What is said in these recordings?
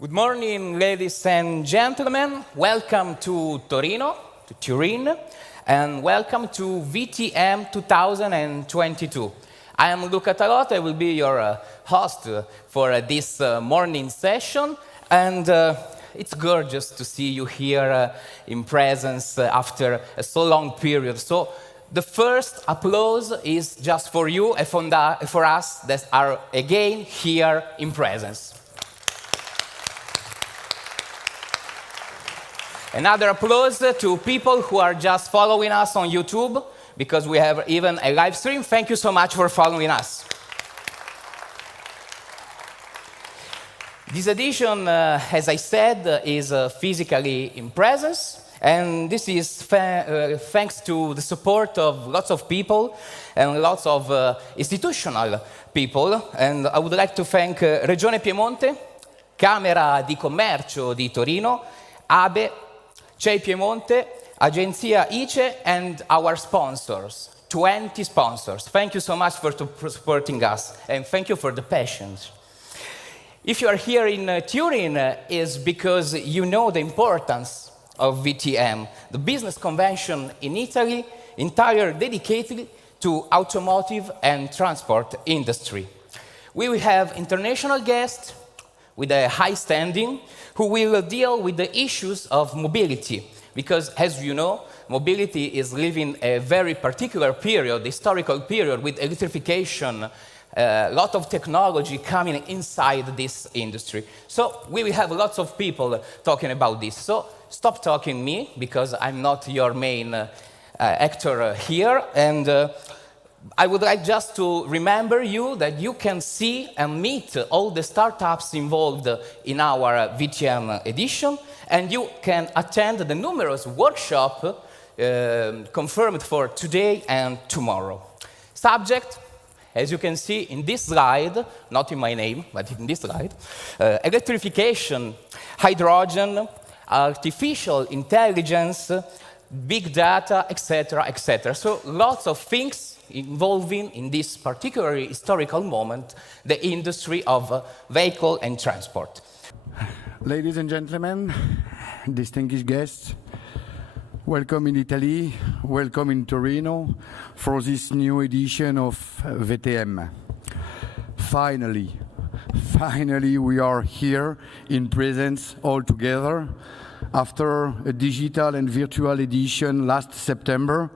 Good morning, ladies and gentlemen. Welcome to Torino, to Turin, and welcome to VTM 2022. I am Luca Tarot. I will be your host for this morning session, and it's gorgeous to see you here in presence after a so long period. So the first applause is just for you and for us that are again here in presence. Another applause to people who are just following us on YouTube, because we have even a live stream. Thank you so much for following us. This edition, as I said, is physically in presence, and this is thanks to the support of lots of people and lots of institutional people. And I would like to thank Regione Piemonte, Camera di Commercio di Torino, ABE, CEI Piemonte, Agenzia ICE, and our sponsors, 20 sponsors. Thank you so much for supporting us, and thank you for the patience. If you are here in Turin, it's because you know the importance of VTM, the business convention in Italy, entirely dedicated to automotive and transport industry. We will have international guests with a high standing who will deal with the issues of mobility, because as you know, mobility is living a very particular period, historical period, with electrification, a lot of technology coming inside this industry. So we will have lots of people talking about this. So stop talking me, because I'm not your main actor here, and I would like just to remember you that you can see and meet all the startups involved in our VTM edition, and you can attend the numerous workshops confirmed for today and tomorrow. Subject, as you can see in this slide, not in my name, but in this slide, electrification, hydrogen, artificial intelligence, big data, etc., etc. So lots of things involving, in this particularly historical moment, the industry of vehicle and transport. Ladies and gentlemen, distinguished guests, welcome in Italy, welcome in Torino for this new edition of VTM. Finally, we are here in presence all together after a digital and virtual edition last September.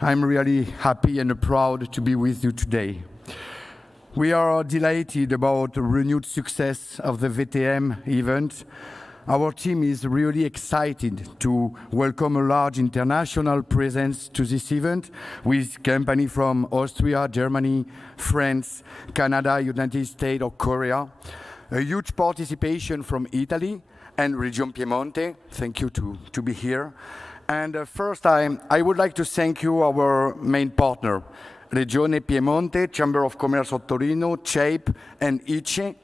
I'm really happy and proud to be with you today. We are delighted about the renewed success of the VTM event. Our team is really excited to welcome a large international presence to this event with companies from Austria, Germany, France, Canada, United States or Korea. A huge participation from Italy and Regione Piemonte. Thank you to be here. And first, I would like to thank you, our main partner, Regione Piemonte, Chamber of Commerce of Torino, CEIP, and ICE,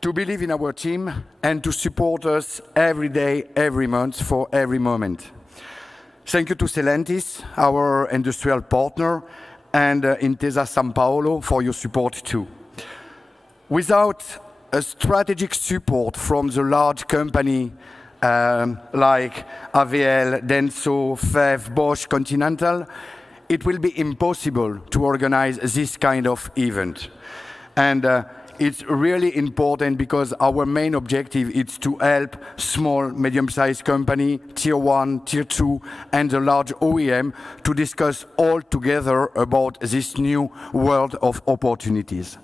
to believe in our team and to support us every day, every month, for every moment. Thank you to Stellantis, our industrial partner, and Intesa San Paolo for your support too. Without a strategic support from the large company like AVL, Denso, FEV, Bosch, Continental, it will be impossible to organize this kind of event. And it's really important because our main objective is to help small, medium-sized company, Tier 1, Tier 2, and the large OEM to discuss all together about this new world of opportunities.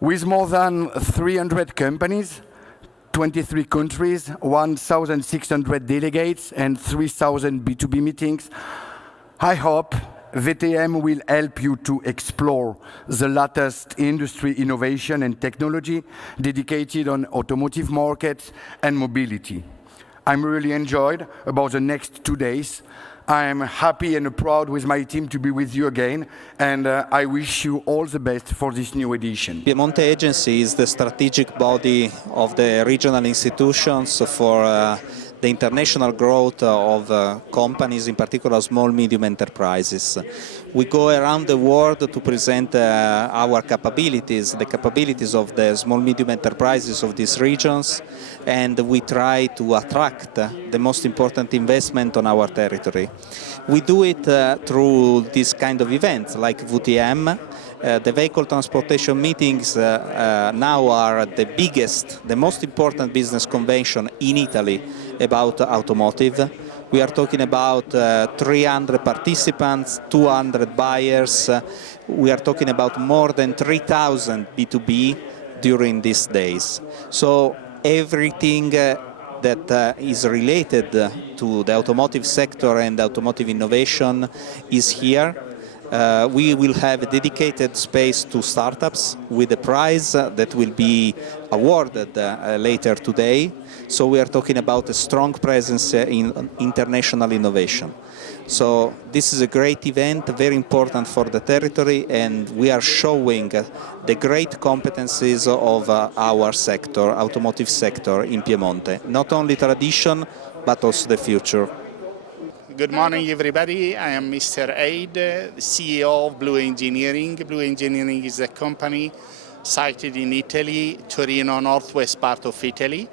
With more than 300 companies, 23 countries, 1,600 delegates, and 3,000 B2B meetings, I hope VTM will help you to explore the latest industry innovation and technology dedicated on automotive markets and mobility. I'm really enjoyed about the next 2 days. I'm happy and proud with my team to be with you again, and I wish you all the best for this new edition. Piemonte Agency is the strategic body of the regional institutions for the international growth of companies, in particular small, medium enterprises. We go around the world to present our capabilities, the capabilities of the small, medium enterprises of these regions, and we try to attract the most important investment on our territory. We do it through this kind of events like VTM. The vehicle transportation meetings now are the biggest, the most important business convention in Italy about automotive. We are talking about 300 participants, 200 buyers. We are talking about more than 3,000 B2B during these days. So everything that is related to the automotive sector and automotive innovation is here. We will have a dedicated space to startups with a prize that will be awarded later today. So we are talking about a strong presence in international innovation. So this is a great event, very important for the territory, and we are showing the great competencies of our sector, automotive sector in Piemonte. Not only tradition, but also the future. Good morning, everybody. I am Mr. Aid, CEO of Blue Engineering. Blue Engineering is a company sited in Italy, Torino, northwest part of Italy.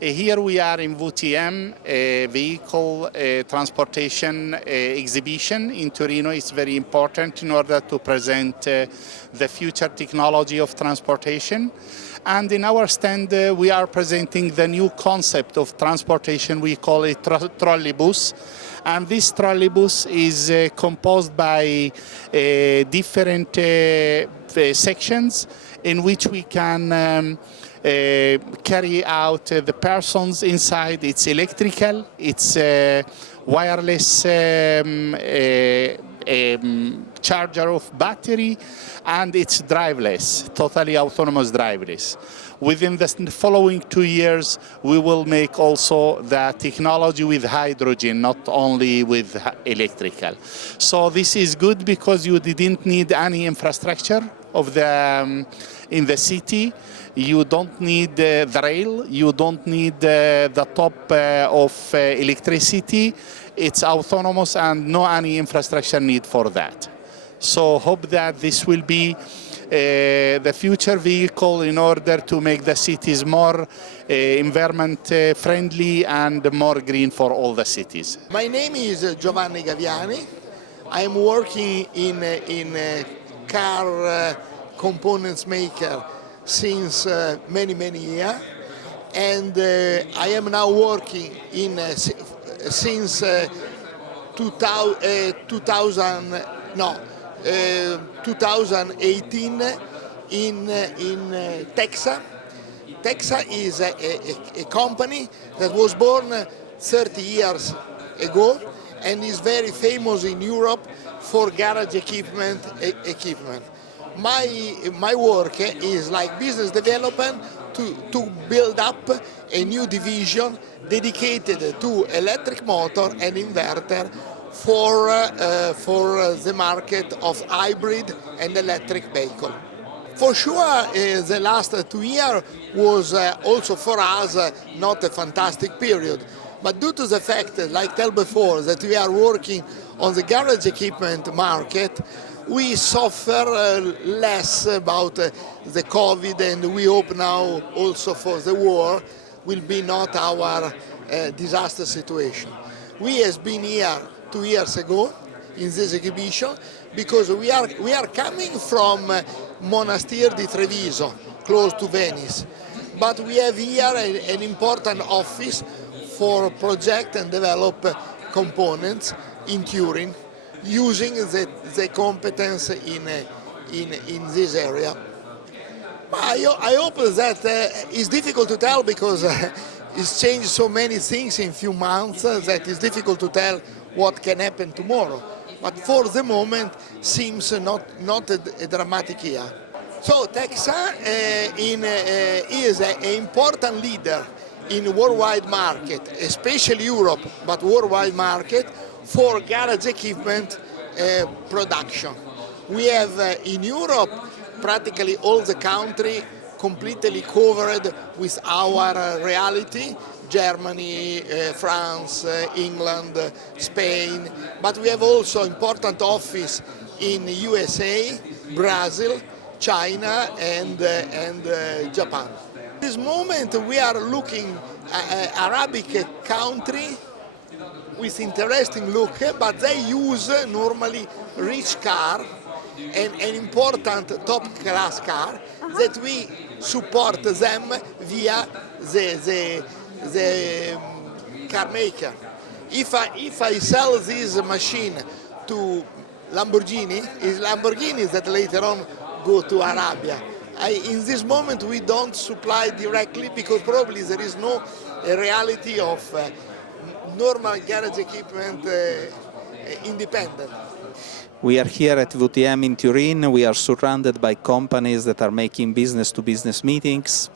Here we are in VTM, a vehicle transportation exhibition in Torino. It's very important in order to present the future technology of transportation. And in our stand, we are presenting the new concept of transportation. We call it trolleybus. And this trolleybus is composed by different sections in which we can carry out the persons inside. It's electrical, it's wireless charger of battery, and it's driveless, totally autonomous driveless. Within the following 2 years, we will make also the technology with hydrogen, not only with electrical. So this is good because you didn't need any infrastructure of the in the city. You don't need the rail, you don't need the top of electricity. It's autonomous and no any infrastructure need for that. So hope that this will be the future vehicle in order to make the cities more environment friendly and more green for all the cities. My name is Giovanni Gaviani. I am working in a car components maker since many years, and I am now working in since 2018 in Texas. Texas is a company that was born 30 years ago and is very famous in Europe for garage equipment. My work is like business development to build up a new division dedicated to electric motor and inverter for the market of hybrid and electric vehicle. For sure, the last 2 years was also for us not a fantastic period. But due to the fact, like tell before, that we are working on the garage equipment market, we suffer less about the COVID, and we hope now also for the war will be not our disaster situation. We has been here 2 years ago in this exhibition because we are coming from Monastir di Treviso, close to Venice, but we have here an important office for project and develop components in Turin, using the competence in this area. I hope that it's difficult to tell because it's changed so many things in few months that it's difficult to tell what can happen tomorrow. But for the moment, seems not a dramatic year. So Texas is an important leader in worldwide market, especially Europe, but worldwide market for garage equipment production. We have in Europe practically all the country completely covered with our reality Germany, France, England, Spain, but we have also important office in USA, Brazil, China and Japan. At this moment we are looking at Arabic country with interesting look, but they use normally rich car and an important top class car that we support them via the car maker. If I sell this machine to Lamborghini, it's Lamborghini that later on go to Arabia. In this moment we don't supply directly because probably there is no reality of normal garage equipment independent. We are here at VTM in Turin. We are surrounded by companies that are making business-to-business meetings.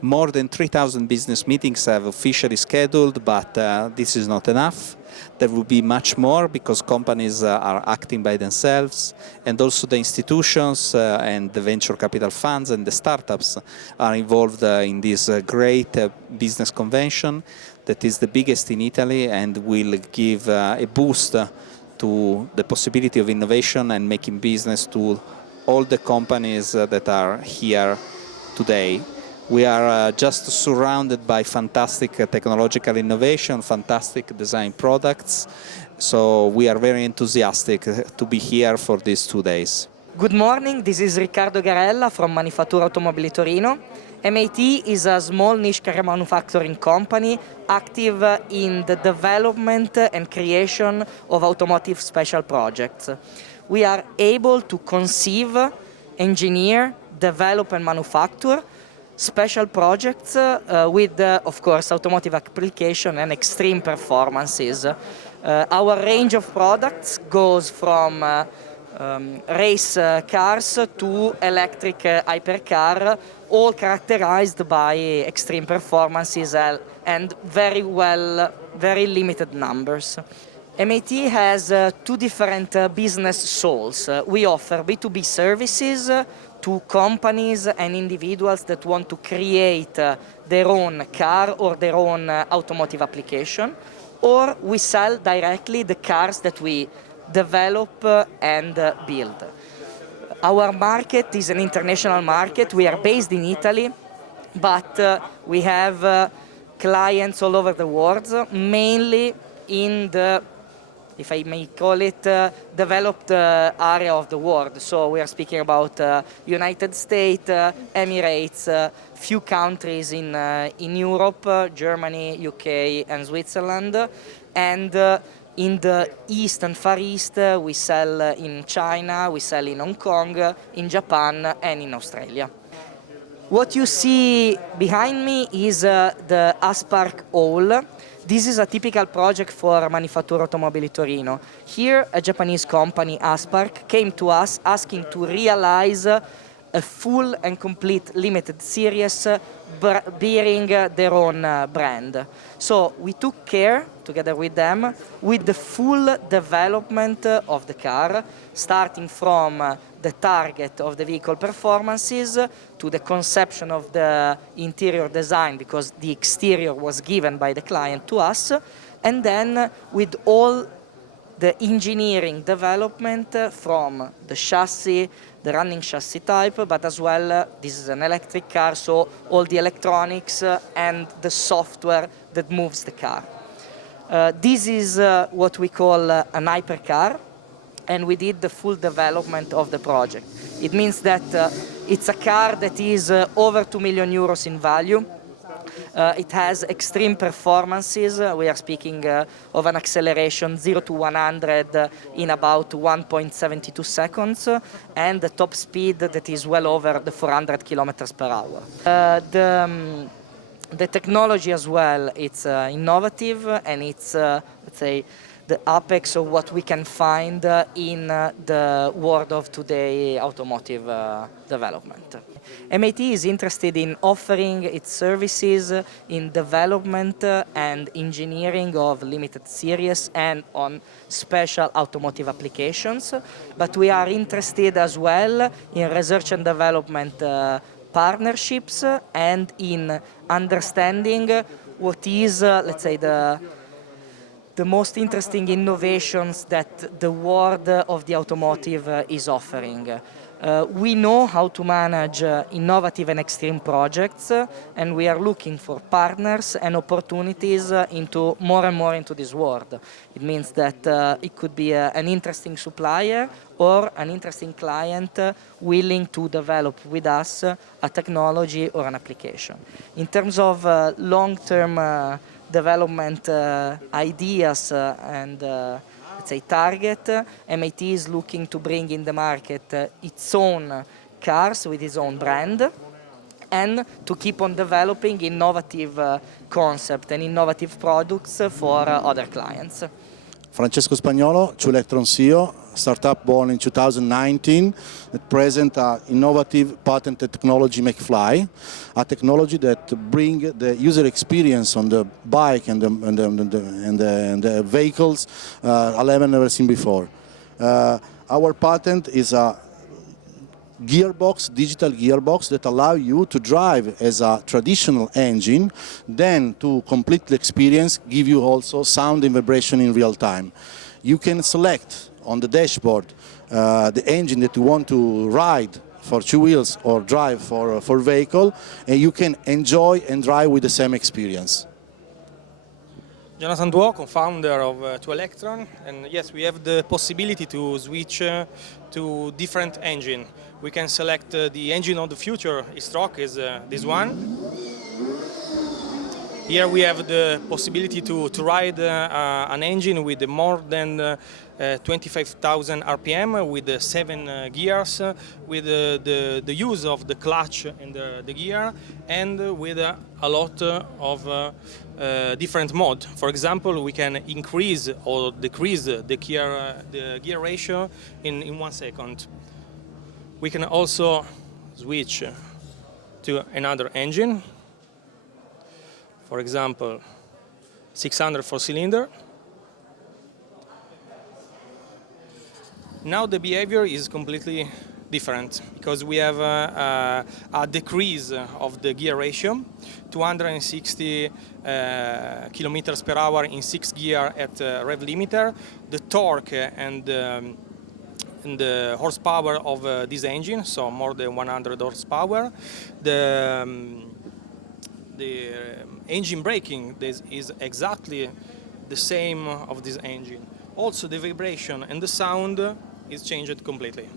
More than 3,000 business meetings have officially scheduled, but this is not enough. There will be much more because companies are acting by themselves, and also the institutions and the venture capital funds and the startups are involved in this great business convention that is the biggest in Italy and will give a boost to the possibility of innovation and making business to all the companies that are here today. We are just surrounded by fantastic technological innovation, fantastic design products, so we are very enthusiastic to be here for these 2 days. Good morning, this is Riccardo Garella from Manifattura Automobili Torino. MAT is a small niche car manufacturing company active in the development and creation of automotive special projects. We are able to conceive, engineer, develop and manufacture special projects with, of course, automotive application and extreme performances. Our range of products goes from race cars to electric hypercar, all characterized by extreme performances and very limited numbers. MAT has 2 different business souls. We offer B2B services to companies and individuals that want to create their own car or their own automotive application, or we sell directly the cars that we develop and build. Our market is an international market. We are based in Italy, but we have clients all over the world, mainly in the, if I may call it, developed area of the world. So we are speaking about United States, Emirates, few countries in Europe, Germany, UK and Switzerland, and in the East and Far East, we sell in China, we sell in Hong Kong, in Japan, and in Australia. What you see behind me is the Aspark Hall. This is a typical project for Manifattura Automobili Torino. Here, a Japanese company, Aspark, came to us asking to realize a full and complete limited series bearing their own brand. So we took care, together with them, with the full development of the car, starting from the target of the vehicle performances to the conception of the interior design, because the exterior was given by the client to us, and then with all the engineering development from the chassis, the running chassis type, but as well, this is an electric car, so all the electronics and the software that moves the car. This is what we call an hypercar, and we did the full development of the project. It means that it's a car that is over 2 million euros in value. It has extreme performances. We are speaking of an acceleration 0 to 100 in about 1.72 seconds, and the top speed that is well over the 400 kilometers per hour. The technology as well, it's innovative, and it's, let's say, the apex of what we can find in the world of today automotive development. MAT is interested in offering its services in development and engineering of limited series and on special automotive applications, but we are interested as well in research and development partnerships and in understanding what is, let's say, the most interesting innovations that the world of the automotive is offering. We know how to manage innovative and extreme projects, and we are looking for partners and opportunities into more and more into this world. It means that it could be an interesting supplier or an interesting client willing to develop with us a technology or an application. In terms of long-term development ideas and let's say target, MIT is looking to bring in the market its own cars with its own brand and to keep on developing innovative concepts and innovative products for other clients. Francesco Spagnolo, True Electron CEO, startup born in 2019 that present an innovative patented technology McFly, a technology that bring the user experience on the bike and the vehicles a level never seen before. Our patent is a gearbox, digital gearbox that allow you to drive as a traditional engine, then to complete the experience, give you also sound and vibration in real time. You can select on the dashboard the engine that you want to ride for two wheels or drive for vehicle, and you can enjoy and drive with the same experience. Jonathan Duo, co-founder of True Electron, and yes, we have the possibility to switch to different engine. We can select the engine of the future. Stroke is this one. Here we have the possibility to ride an engine with more than 25,000 RPM with 7 gears, with the use of the clutch and the gear, and with a lot of different modes. For example, we can increase or decrease the gear ratio in 1 second. We can also switch to another engine. For example, 600 4-cylinder. Now the behavior is completely different because we have a decrease of the gear ratio, 260 kilometers per hour in 6 gear at rev limiter. The torque and the horsepower of this engine, so more than 100 horsepower. The engine braking is exactly the same of this engine. Also the vibration and the sound is changed completely.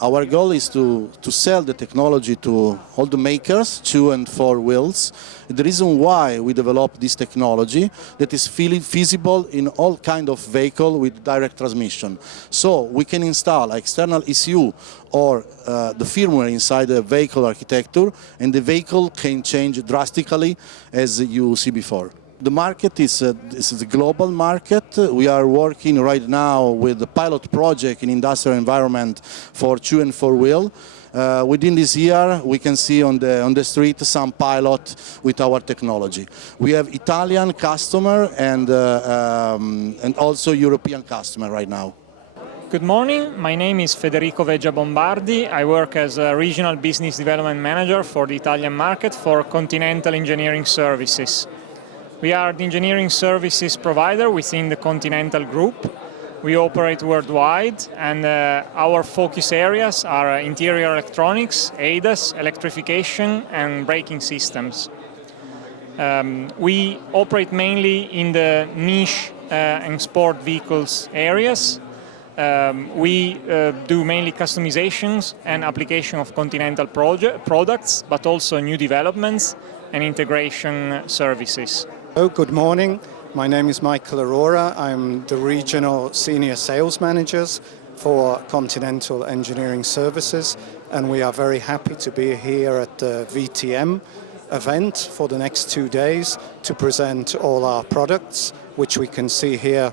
Our goal is to sell the technology to all the makers, 2 and 4 wheels. The reason why we developed this technology that is feasible in all kind of vehicle with direct transmission. So we can install external ECU or the firmware inside the vehicle architecture, and the vehicle can change drastically as you see before. The market is a global market. We are working right now with the pilot project in industrial environment for 2 and 4 wheel. Within this year, we can see on the street some pilot with our technology. We have Italian customer and also European customer right now. Good morning, my name is Federico Veggia Bombardi. I work as a Regional Business Development Manager for the Italian market for Continental Engineering Services. We are the engineering services provider within the Continental Group. We operate worldwide, and our focus areas are interior electronics, ADAS, electrification and braking systems. We operate mainly in the niche and sport vehicles areas. We do mainly customizations and application of Continental products, but also new developments and integration services. Hello, good morning. My name is Michael Aurora. I'm the Regional Senior Sales Manager for Continental Engineering Services, and we are very happy to be here at the VTM event for the next 2 days to present all our products, which we can see here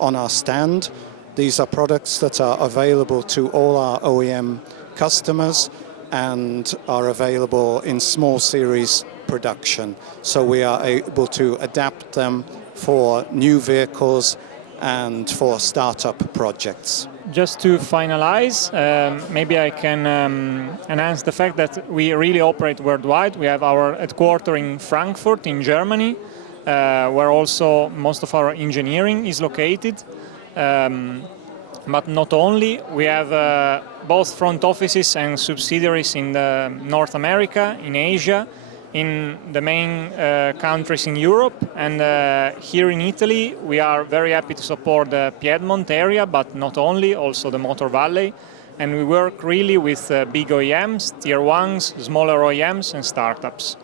on our stand. These are products that are available to all our OEM customers and are available in small series production. So we are able to adapt them for new vehicles and for startup projects. Just to finalize, maybe I can enhance the fact that we really operate worldwide. We have our headquarters in Frankfurt in Germany, where also most of our engineering is located. But not only, we have both front offices and subsidiaries in North America, in Asia, in the main countries in Europe, and here in Italy we are very happy to support the Piedmont area, but not only, also the Motor Valley, and we work really with big OEMs, tier 1s, smaller OEMs and startups.